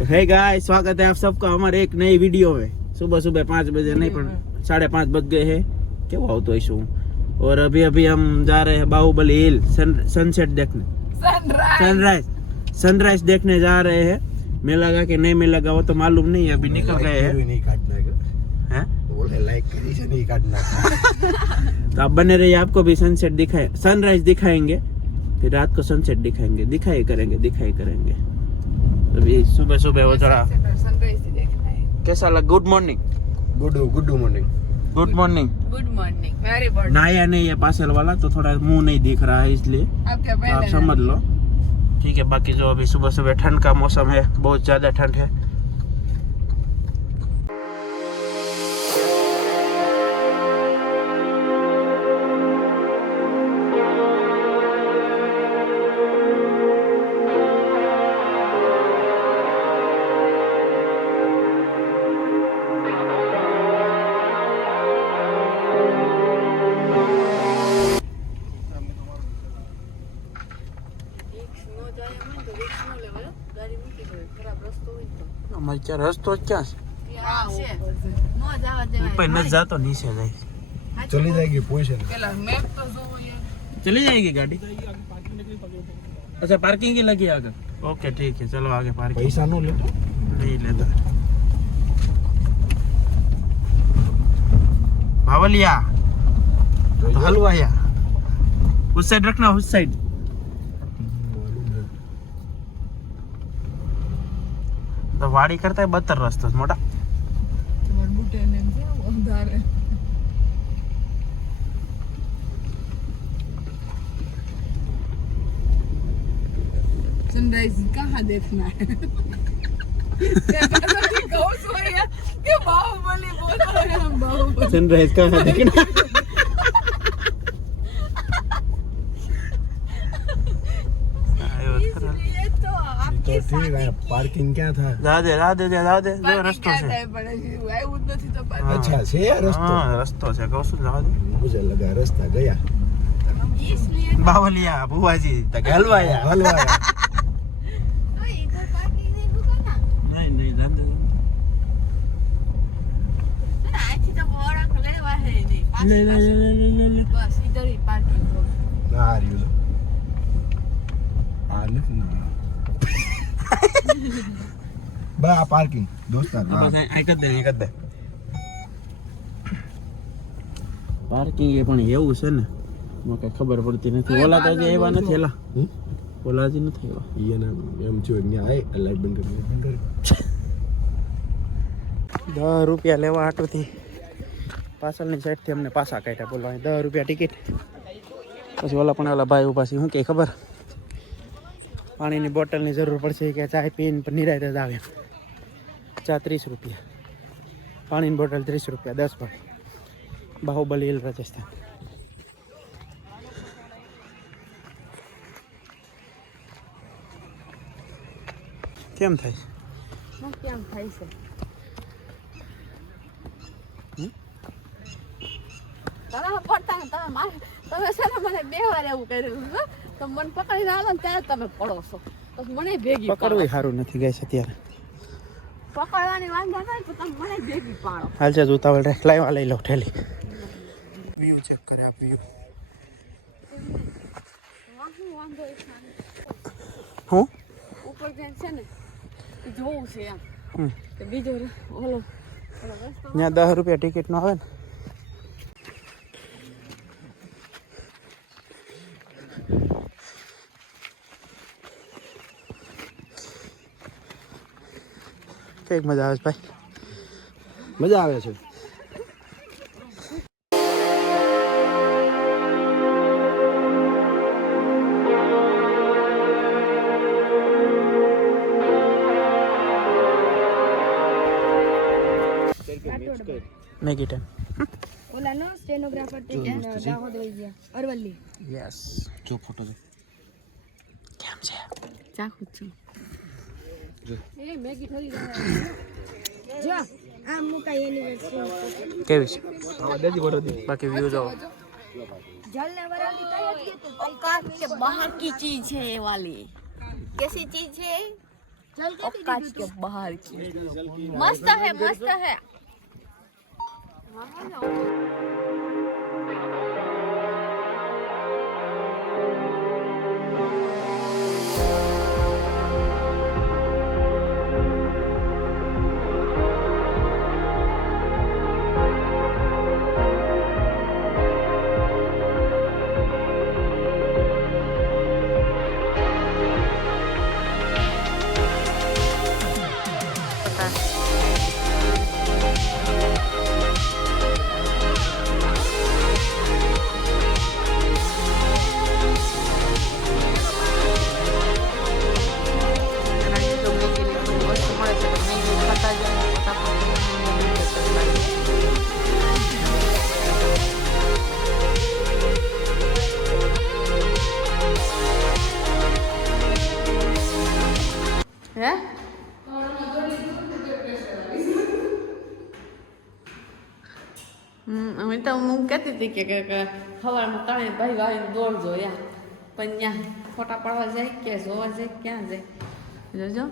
तो है गाइस, स्वागत है आप सबका हमारे एक नई वीडियो में। सुबह सुबह 5 बजे नहीं पर 5:30 बज गए हैं। क्या हुआ तो इशू। और अभी अभी हम जा रहे हैं बाहुबली हिल सनसेट देखने, सनराइज देखने जा रहे हैं। मिलेगा कि नहीं मिलेगा वो तो मालूम नहीं है, अभी निकल गए हैं। तो आप बने रहिए, आपको भी सनसेट दिखाए, सनराइज दिखाएंगे, फिर रात को सनसेट दिखाएंगे, दिखाई करेंगे। अभी सुबह सुबह वो जरा कैसा लगा? Good morning very good. नया नहीं है पार्सल वाला, तो थोड़ा मुंह नहीं दिख रहा है, इसलिए तो आप समझ लो। ठीक है, बाकी जो अभी सुबह सुबह ठंड का मौसम है, बहुत ज्यादा ठंड है। क्या रस्तो क्या ऊपर न जा तो नीचे जाए, चली जाएगी पोजीशन। चली जाएगी गाड़ी। अच्छा, पार्किंग की लगी आगे। ओके ठीक है, चलो आगे पार्किंग। पैसा नो ले नहीं लेता। भावलिया तो हलवा या उस साइड रखना, उस साइड। तो वाड़ी करता है 72 रस्तो मोटा। सनराइज कहाँ देखना है? सनराइज कहाँ देखना? तो ठीक है, पार्किंग क्या था? ला दे जो रस्तो से। अच्छा से रस्तो। हाँ रस्तो से कहूँ सुन, ला दे। मुझे लगा रास्ता गया। बावलिया बुआजी तक हलवाया। नहीं जान दे। ले। बस इधर ही पार्किंग। ना आ रही हो। आ ले ना। बा पार्किंग दोस्तार। बस ऐकत दे પાર્કિંગ એ પણ એવું છે ને, મને કઈ ખબર પડતી નથી. ઓલા તો જે એવા નથી, એલા ઓલા જ નથી એવા. એને એમ જો અહીંયા આય લાઈટ બંધ કરી. 10 રૂપિયા લેવા આટોથી પાછળની સાઈડથી અમને પાછા કાઢ્યા. બોલો 10 રૂપિયા ટિકિટ. પછી ઓલા પણ ઓલા ભાઈ ઉભા છે, શું કે ખબર, પાણીની બોટલની જરૂર પડશે કે ચાય પીને નિરાયતે જ આવે. ચા 30 રૂપિયા, પાણીની બોટલ 30 રૂપિયા, 10 પણ. બાહુબલી હિલ રાજસ્થાન. કેમ થાય? કેમ થાય છે? તમે છે ને મને 2 વાર એવું કર્યું છે. તો મને પકડીને આવો ને ત્યારે તમે પડો છો, તો મને ભેગી પકડવું સારું નથી ગાઈસ અત્યારે. પકડવાની વાંધો થાય તો તમે મને ભેગી પાડો. હાલ છે ઉતાવળ રે, લાઈવા લઈ લો ઠેલી. વ્યૂ ચેક કરે આપ, વ્યૂ. વાંધો હું ઉપર જાય છે ને જોવું છે એમ. તો બીજો ઓલો રસ્તો ત્યાં 10 રૂપિયા ટિકિટ નો આવે ને. કઈક મજા આવે છે ભાઈ? મજા આવે છે. Maggi time. ઓલા નો સ્ટેનોગ્રાફર તે દાહોદ વઈ ગયા, અરવલ્લી. યસ, જો ફોટો જો કેમ છે. ચાખું છું. એ મેગી થોડી જો આ મુકાઈ એનિવર્સરી કેવી છે? બાકી વ્યૂ જો जलने वाली औकात के बाहर की चीज है ये वाली। कैसी चीज है? अवकाश के बाहर की मस्त है मस्त है है અમે તો હું કહેતી હતી કે સવારમાં ત્રણે ભાઈ આવીને દોડજો યા પણ ત્યાં ફોટા પાડવા જાય કે જોવા જાય ક્યાં જાય જોજો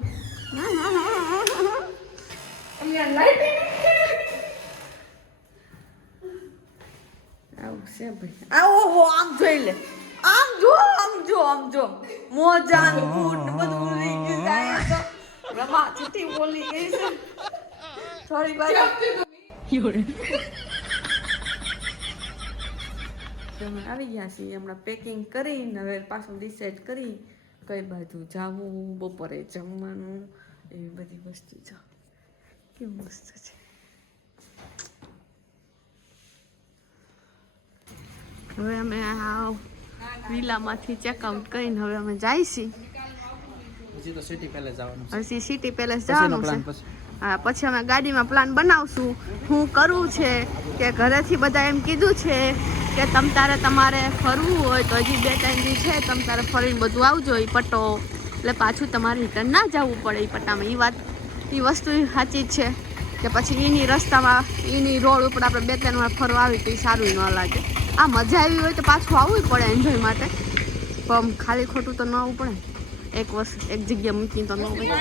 આવું છે ભાઈ આવો આમ જોઈ લે આમ જો મોજા ને બૂટ ને બધું ઉડી ગયું જાય તો રમા ચીટી બોલી ગઈ છે થોડી વાર અમે આવી ગયા છીએ હમણાં પેકિંગ કરીને હવે પાછું ડિસાઈડ કરી કઈ બાજુ જાવું બપોરે જમવાનું એવી બધી વસ્તુ છે કેવું મસ્ત છે હવે અમે આ વિલામાંથી ચેકઆઉટ કરીને હવે અમે જઈશી પછી તો સિટી પેલેસ જવાનું પછી સિટી પેલેસ જવાનું છે હા પછી અમે ગાડીમાં પ્લાન બનાવશું શું કરવું છે કે ઘરેથી બધા એમ કીધું છે કે તમારે ફરવું હોય તો હજી 2-3 દી છે તારે ફરીને બધું આવજો એ પટ્ટો એટલે પાછું તમારે રિટર્ન ના જવું પડે એ પટ્ટામાં એ વસ્તુ સાચી જ છે કે પછી એની રસ્તામાં એની રોડ ઉપર આપણે 2-3 વાર ફરવા આવી તો એ સારું ન લાગે આ મજા આવી હોય તો પાછું આવવું પડે એન્જોય માટે પણ ખાલી ખોટું તો ન આવવું પડે એક જગ્યા મૂકીને તો ન હોય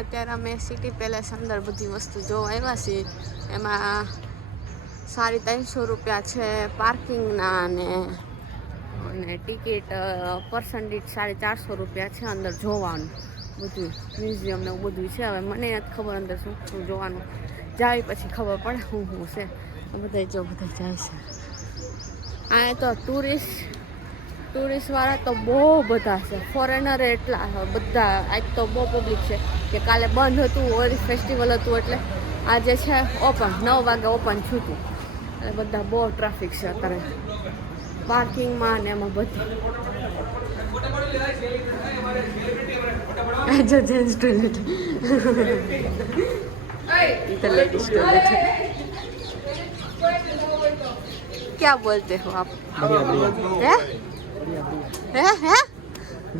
અત્યારે અમે સિટી પેલેસ અંદર બધી વસ્તુ જોવા આવ્યા છીએ એમાં 350 રૂપિયા છે પાર્કિંગના અને ટિકિટ પર્સન દીઠ 450 રૂપિયા છે અંદર જોવાનું બધું મ્યુઝિયમ ને એવું બધું છે હવે મને નથી ખબર અંદર શું જોવાનું જાય પછી ખબર પડે શું છે બધા જો બધા જાય છે આ તો ટુરિસ્ટવાળા તો બહુ બધા છે ફોરેનર એટલા બધા આજ તો બહુ પબ્લિક છે કે કાલે બંધ હતું હોળી ફેસ્ટિવલ હતું એટલે આજે છે ઓપન 9 વાગે ઓપન થયું હતું એટલે બધા બહુ ટ્રાફિક છે અત્યારે પાર્કિંગમાં ને એમાં બધી जो जेंट्स टॉयलेट इधर लेडीज टॉयलेट है क्या बोलते हो आप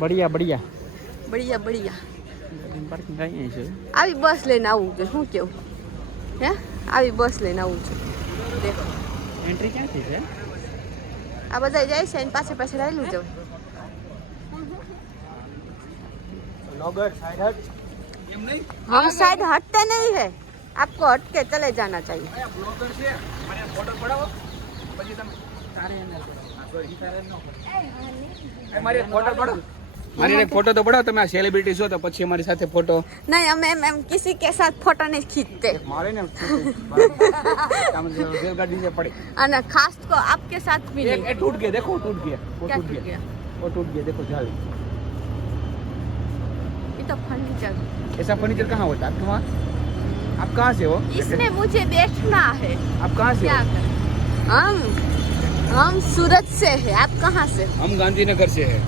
बढ़िया बढ़िया बढ़िया बढ़िया પાર્કિંગ અહીં છે આવી બસ લઈને આવું છે શું કેવું હે આવી બસ લઈને આવું છે દેખો એન્ટ્રી ક્યાંથી છે આ બધા જાય છે એની પાસે પાસે રહેલું છે ब्लॉगर साइड हट हम साइड हटते नहीं है आपको हट के चले जाना चाहिए ब्लॉगर से मारे फोटो पડાવો પછી તમે તારે એને સોરી તારે ન પડે મારી ફોટો પડાવો મારી એક ફોટો તો પડાવો તમે આ સેલિબ્રિટી છો તો પછી અમારી સાથે ફોટો नहीं हम किसी के साथ फोटो नहीं खींचते મારે ને કામ રેલગાડી से पड़े અને ખાસ તો आपके साथ भी एक नहीं टूट गया देखो टूट गया वो क्या टूट टूट गया गया वो टूट गया देखो जाल ये तो फर्नीचर ऐसा फर्नीचर कहाँ होता है आपके वहाँ आप कहाँ से हो इसमें मुझे बैठना है आप कहाँ से क्या हो करें हम सूरत से है आप कहाँ से हो हम गांधीनगर से है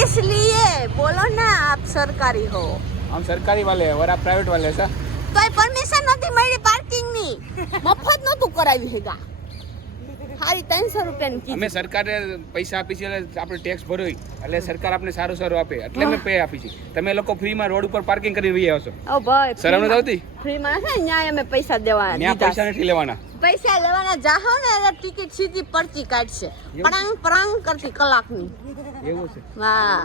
इसलिए बोलो ना आप सरकारी हो हम सरकारी वाले हैं और आप प्राइवेट वाले हैं सर तो परमिशन નથી મળી પાર્કિંગ ની મફત નતું કરાવી હેગા હારી 300 રૂપિયાની કીધી. અમે સરકારે પૈસા આપી છે એટલે આપણે ટેક્સ ભર્યો એટલે સરકાર આપણે સારું સારું આપે એટલે અમે પે આપી છે. તમે લોકો ફ્રીમાં રોડ ઉપર પાર્કિંગ કરી રહ્યા છો. ઓ ભાઈ શરમ નથી આવતી? ફ્રીમાં છે ન્યાય અમે પૈસા દેવાના ત્યાં દીધા. પૈસા નથી લેવાના. પૈસા લેવાના જાહો ને એટલે ટિકિટ સીધી પરચી કાઢશે પરાંગ પરાંગ કરતી કલાકની. એવું છે? હા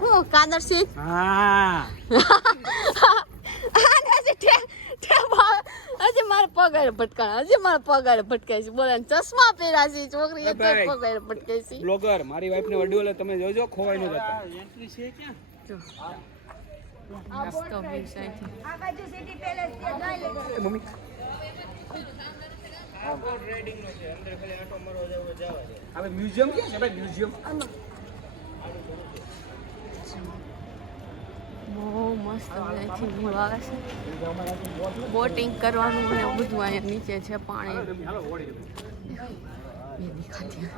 હું કાદરસિંહ હા હજી મારે પગાર ભટકાણા છે બોલે ચશ્મા પહેર્યા છે છોકરી એક ભાઈ. પગાર ભટકાય છે. બ્લોગર મારી વાઈફ ને વડ્યું એટલે તમે જોજો ખોવાઈ ન જતા. એન્ટ્રી છે ક્યાં? મસ્ત view છે અહીંથી. મમ્મી હવે મ્યુઝિયમ ક્યાં છે ભાઈ? મ્યુઝિયમ બહુ મસ્ત અહીંથી view આવે છે. બોટિંગ કરવાનું ને એવું બધું અહીંયા નીચે છે પાણી. ये दिखाती हूँ.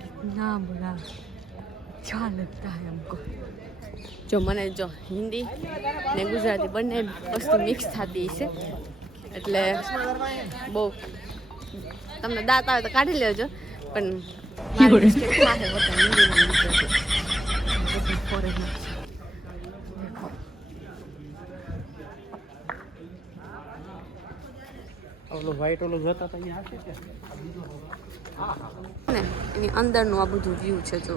कितना बड़ा अच्छा लगता है हमको. जो મને જો હિન્દી ને ગુજરાતી બંને વસ્તુ મિક્સ થતી છે એટલે બહુ તમને દાંત આવે તો કાઢી લેજો પણ મારી mistake થાય બધા હિન્દીમાં નીકળે છે. બધું foreigner છે. દેખો ઓલો વ્હાઈટ ઓલો જોતા હતા અહીંયા હશે ને એની અંદરનું આ બધું વ્યૂ છે જો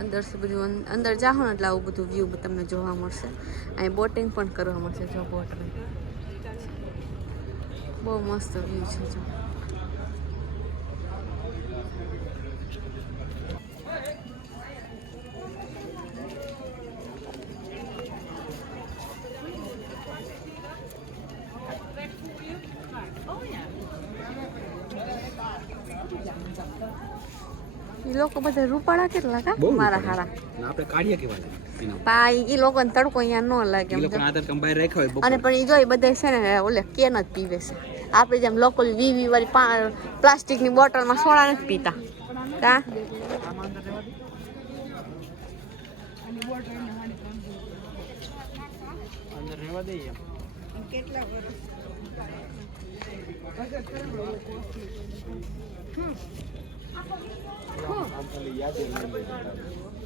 અંદરથી બધું અંદર જાઓ ને એટલે આવું બધું વ્યૂ તમને જોવા મળશે. અહીં બોટિંગ પણ કરવા મળશે જો બોટમાં બહુ મસ્ત વ્યૂ છે જો. એ લોકો બધા રૂપાળા કેટલા કા બહુ મારા રૂપાળા. હારા આપણે કાઢીએ કેવાય એના પાઈ એ લોકોને તડકો અહીંયા ન લાગે એ એમ લોકોને જો. આદત કંબાઈ રાખ્યા હોય અને પણ એ જોઈ બધા છે ને ઓલે કેન જ પીવે છે. આપણે જેમ લોકલ વીવી વાળી પ્લાસ્ટિકની બોટલમાં સોડા નથી પીતા કા. અંદર રહેવા દઈએ એમ.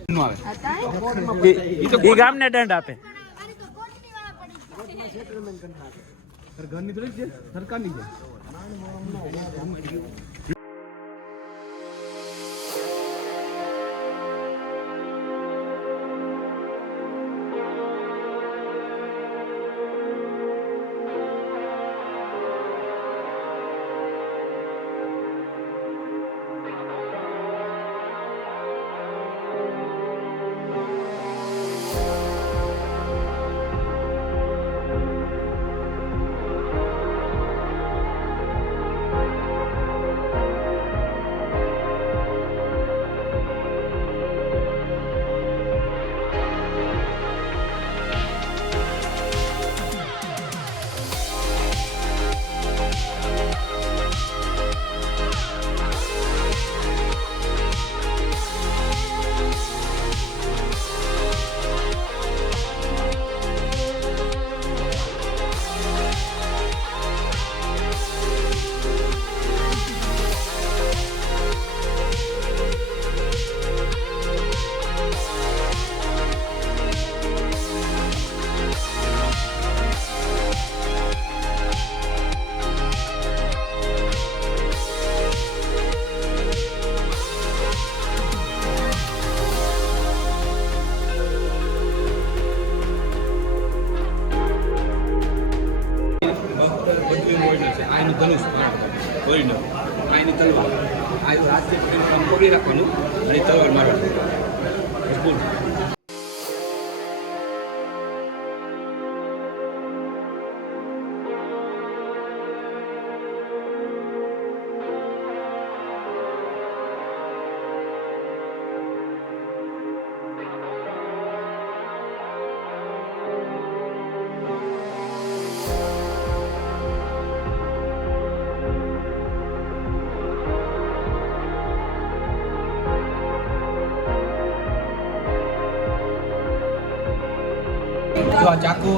નો આવે. એ ગામને દંડ આપે. ઘરની થોડી છે સરકારની છે. આનું ધનુષ ઓરિજિનલ આની તલવાર આ હાથથી પકડી રાખવાનું અને તલવાર મારવાનું. જો આ ચાકુ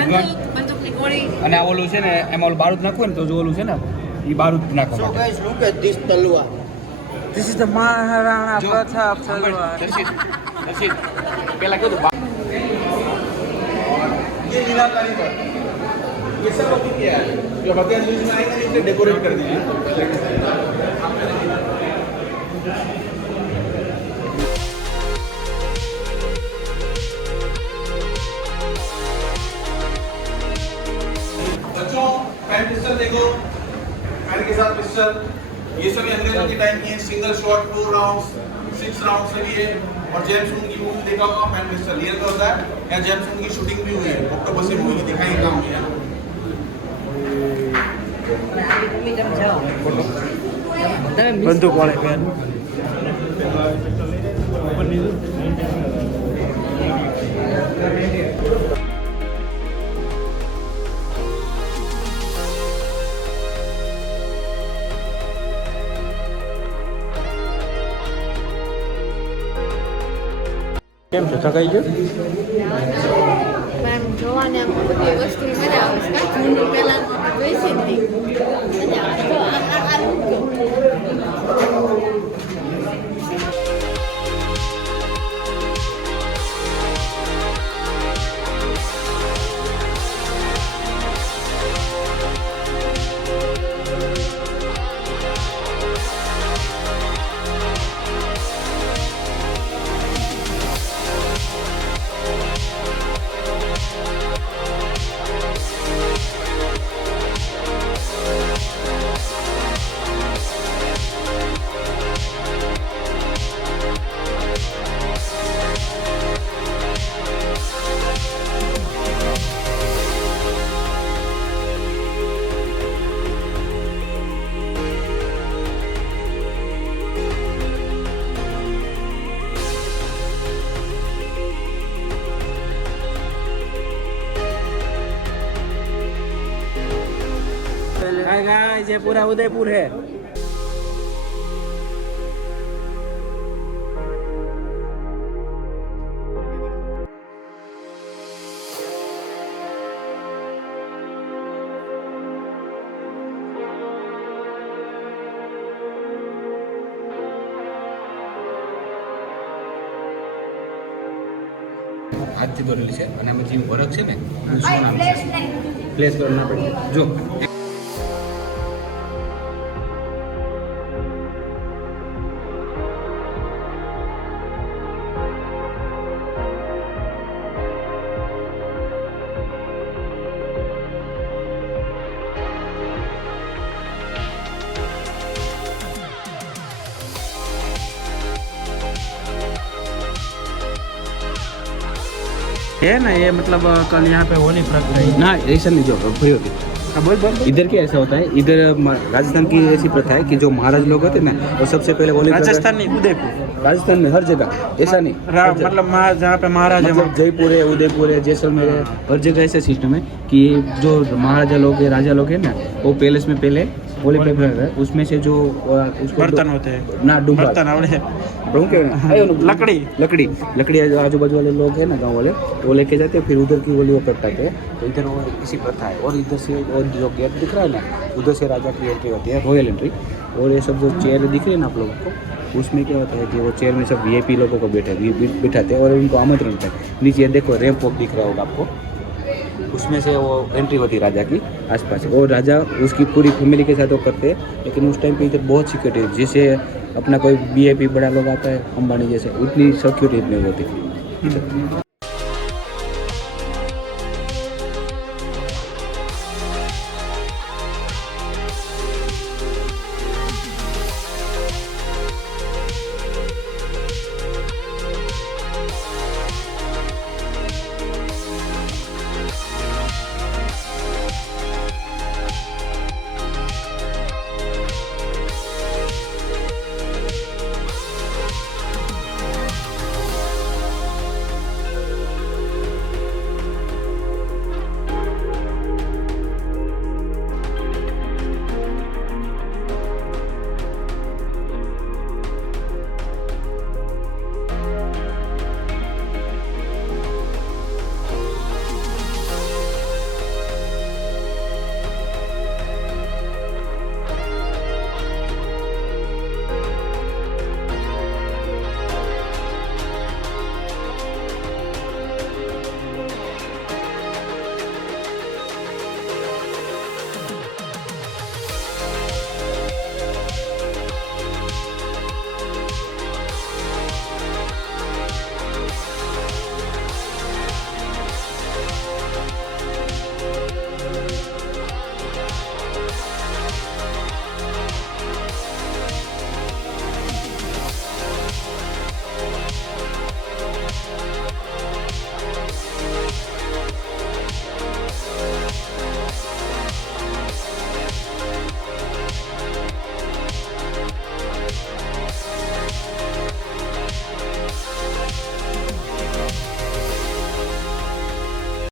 આગળ બંદૂકની અને આ ઓલું છે ને એમાં ઓલું બારૂદ નાખવું ને તો જો ઓલું છે ને એ બારૂદ નાખવા માટે. guys, look at this talwa. This is the Maharana જો, Pratap talwa. દર્શિત પેલા કીધું ये मीनाकारी पर ये सब अभी क्या है जो भगवान यूज में आएंगे इसे डेकोरेट कर दीजिए. बच्चों पैन पिस्टल देखो, पैन के साथ पिस्टल. ये सभी अंग्रेजों के टाइम की सिंगल शॉट 4 राउंड्स 6 राउंड्स सभी है. और जेम्स बॉन्ड की मूवी देखा होगा पैन पिस्टल रियल का होता है. यहाँ जेम्स बॉन्ड की शूटिंग भी हुई है. ऑक्टोपस मूवी की दिखाई काम हुई है. બંદૂક વાળે બેન. કેમ છો, થકાઈ ગયો? એમ જોવાને આમ બધી વસ્તુની મજા આવે છે. જૂનું પહેલા બેસી જ નહીં મજા આવે. જો આ look જો. हाय गाइस, ये पूरा उदयपुर है. હાથથી દોરેલી છે અને આમાં જે વર્ક છે ને ફ્લેશ કરવા પડે. જો है ना, ये मतलब कल यहाँ पे होली प्रथा है. ना ऐसा नहीं, जो भरी होती हाँ, बोल बोल. इधर क्या ऐसा होता है, इधर राजस्थान की ऐसी प्रथा है कि जो महाराज लोग होते हैं ना वो सबसे पहले होली राजस्थान नहीं, उदयपुर. राजस्थान में हर जगह ऐसा नहीं, हर जगह. मतलब जहाँ पे महाराज है मतलब जयपुर है, उदयपुर है, जैसलमेर है, हर जगह ऐसा सिस्टम है कि जो महाराजा लोग है, राजा लोग है ना, वो पैलेस में पहले होली पे उसमें से जो उसको बर्तन होते हैं ना डूबा बर्तन आवड़े लकड़ी लकड़ी लकड़ी आजू बाजू वाले लोग हैं ना गांव वाले, वो लेके जाते हैं, फिर उधर की होली वो प्रगटाते हैं. तो इधर वो इसी प्रथा है. और इधर से और जो गेट दिख रहा है ना, उधर से राजा की एंट्री होती है, रॉयल एंट्री. और ये सब जो चेयर दिख रही है ना आप लोगों को, उसमें क्या होता है कि वो चेयर में सब वीआईपी लोगों को बिठाते हैं और उनको आमंत्रण होता है. नीचे देखो रैंप वॉक दिख रहा होगा आपको, उसमें से वो एंट्री होती है राजा की आसपास. और राजा उसकी पूरी फैमिली के साथ वो करते हैं. लेकिन उस टाइम पे इधर बहुत सिक्योरिटी, जैसे अपना कोई वीआईपी बड़ा लोग आता है अंबानी जैसे, उतनी सिक्योरिटी नहीं होती.